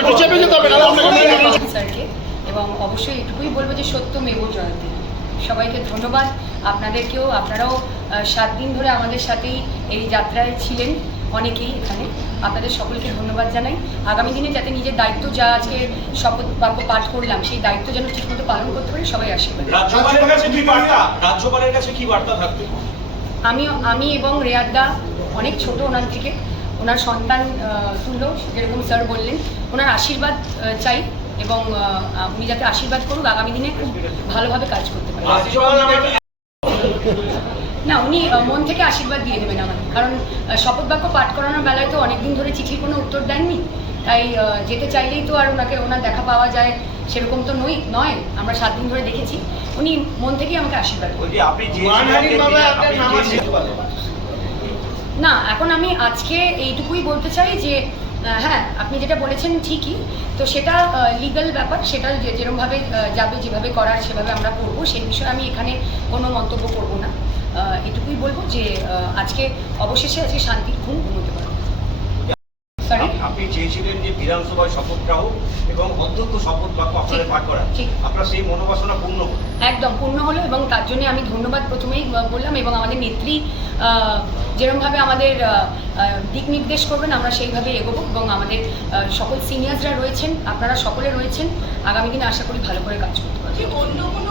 একটু চেপে যেতে হবে। স্যারকে এবং অবশ্যই এটুকুই বলব যে সত্য মেব জয়তে সবাইকে ধন্যবাদ। আপনাদেরকেও আপনারাও সাত দিন ধরে আমাদের সাথেই এই যাত্রায় ছিলেন অনেকেই এখানে। আপনাদের সকলকে ধন্যবাদ জানাই। আগামী দিনে যাতে নিজের দায়িত্ব যা আজকে শপথ বাক্য পাঠ করলাম সেই দায়িত্ব যেন ঠিকমতো পালন করতে পারি সবাই আশীর্বাদ। রাজ্যপালের কাছে কি বার্তা? রাজ্যপালের কাছে কি বার্তা থাকবে আমি আমি এবং রেয়াদ্দা অনেক ছোট ওনার থেকে। ওনার সন্তান তুল্য যেরকম স্যার বললেন ওনার আশীর্বাদ চাই এবং উনি যাতে আশীর্বাদ করুক আগামী দিনে খুব ভালোভাবে কাজ করতে পারে না উনি মন থেকে আশীর্বাদ দিয়ে দেবেন আমাকে। কারণ শপথ বাক্য পাঠ করানোর বেলায় তো অনেকদিন ধরে চিঠির কোনো উত্তর দেননি। তাই যেতে চাইলেই তো আর ওনাকে ওনার দেখা পাওয়া যায় সেরকম তো নই নয়। আমরা সাত দিন ধরে দেখেছি। উনি মন থেকেই আমাকে আশীর্বাদ আপনি যে মানহানিকভাবে আপনি আপনার নাম যে- আছে। না, এখন আমি আজকে এইটুকুই বলতে চাই যে হ্যাঁ আপনি যেটা বলেছেন ঠিকই। তো সেটা লিগাল ব্যাপার, সেটা যে- যেরমভাবে যাবে, যেভাবে করার, সেভাবে আমরা করব, সেই বিষয়ে আমি এখানে কোনো মন্তব্য করব না। এটুকুই বলব যে আজকে অবশেষে আজকে শান্তির ঘুম ঘুমোতে পারব। চেয়েছিলেন যে বিধানসভায় শপথ গ্রহণ এবং অধ্যক্ষ শপথ বাক্য আপনাদের পাঠ করা আপনার সেই মনোবাসনা পূর্ণ হলো। একদম পূর্ণ হলো এবং তার জন্য আমি ধন্যবাদ প্রথমেই বললাম এবং আমাদের নেত্রী আহ, যেরমভাবে আমাদের দিক নির্দেশ করবেন আমরা সেইভাবে এগোবো এবং আমাদের সকল সিনিয়র্সরা রয়েছেন আপনারা সকলে রয়েছেন আগামী দিনে আশা করি ভালো করে কাজ করতে পারবেন অন্য কোনো